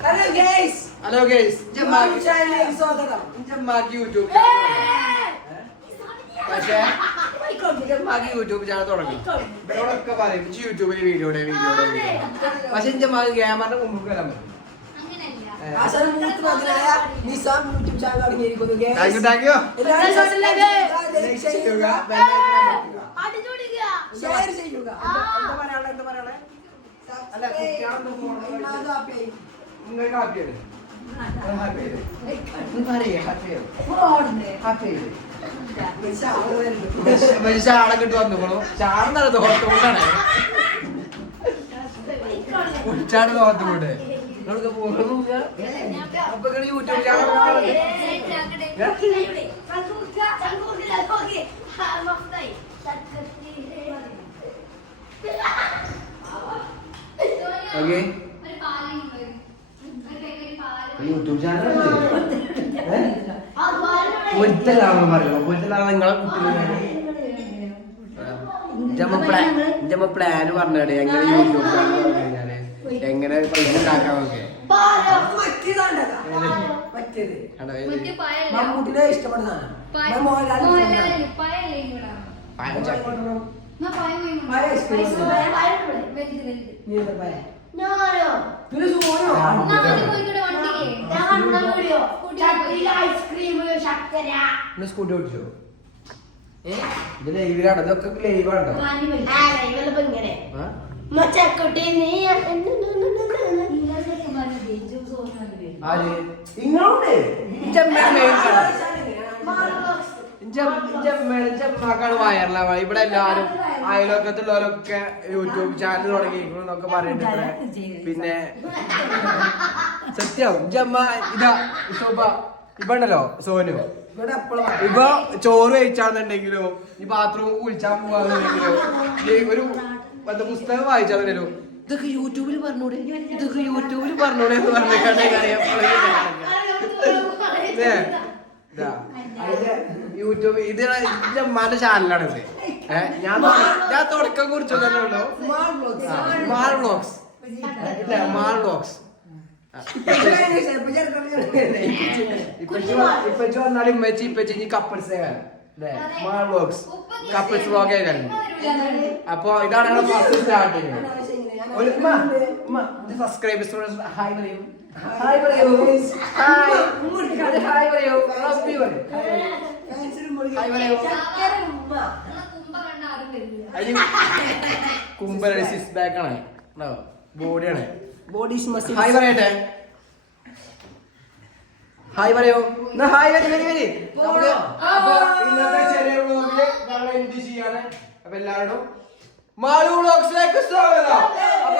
Hello guys ജമ്മാക്ക് YouTube പക്ഷേ ജമ്മാക്ക് YouTube channel തുടങ്ങി ഇവരോടൊക്കെ പറയും യൂട്യൂബിൽ വീഡിയോയുടെ പക്ഷെ ജമ്മാക്ക് ക്യാമറയുടെ മുമ്പ് വരാൻ പറ്റും. താങ്ക് യു ാളെ കിട്ടു വന്നു ചാടുന്നത് തോർത്തുകൊണ്ടാണ് ഉച്ചാണ് തോർത്തുകൊണ്ട് അപ്പൊ YouTube channel okay YouTube channel പൊരുത്തലാണെന്ന് പറയുന്നത് പൊരുത്തലാണ് നിങ്ങളെ കുട്ടികൾ പ്ലാൻ പറഞ്ഞേ എങ്ങനെ യൂട്യൂബ് ചാനൽ പറഞ്ഞു കഴിഞ്ഞാല് എങ്ങനെ പൈസ ഉണ്ടാക്കാമൊക്കെ സ്കൂട്ടി ഓടിച്ചോ ഇത് ലൈവിലാണ് ഇതൊക്കെ ലൈവാണോ ഇങ്ങോട്ട് ചെമ്മാക്കാണ് വയറിലാവാ ഇവിടെ എല്ലാരും അയലോക്കത്തുള്ളവരൊക്കെ യൂട്യൂബ് ചാനൽ തുടങ്ങിയിരിക്കണമെന്നൊക്കെ പറയുന്നുണ്ട്. പിന്നെ സത്യം ജമ്മ ഇതാ ഇപ്പൊ ഉണ്ടല്ലോ സോനു ഇപ്പൊ ചോറ് കഴിച്ചാന്നുണ്ടെങ്കിലോ ഈ ബാത്റൂം കുളിച്ചാൻ പോവാന്നുണ്ടെങ്കിലോ ഒരു പുസ്തകം വായിച്ചാന്നല്ലോ ഇതൊക്കെ യൂട്യൂബിൽ പറഞ്ഞൂടെ എന്ന് പറഞ്ഞേക്കാണ് യൂട്യൂബ് ഇത് ജമ്മാന്റെ ചാനലാണ് ഇത്. ഞാൻ തുടക്കം കുറിച്ചു തന്നെ ഉള്ളു മാൾ വ്ലോഗ്സ് ഇപ്പച്ചി വന്നാലും ഇപ്പച്ചി couples mall vlogs couples vlog ആയിരുന്നു. അപ്പൊ ഇതാണ് ഫസ്റ്റ് സ്റ്റാർട്ടിങ്. സബ്സ്ക്രൈബേഴ്സ് ഹായ് പറയൂ ഹായ് പറയൂ ഹായ് പറയൂ കുമ്പര സിക്സ് ബാക്ക് ആണ് ബോഡിയാണ് ഹായ് പറയട്ടെ ഹായ് പറയൂ എന്നാ ഹായ് വരി നമുക്ക് ഇന്നത്തെ ചെറിയ വ്ലോഗില് ഞങ്ങൾ എന്ത് ചെയ്യാണ്. അപ്പൊ എല്ലാവരും മാളു വ്ലോഗ്സിലേക്ക് സ്വാഗതം. അപ്പൊ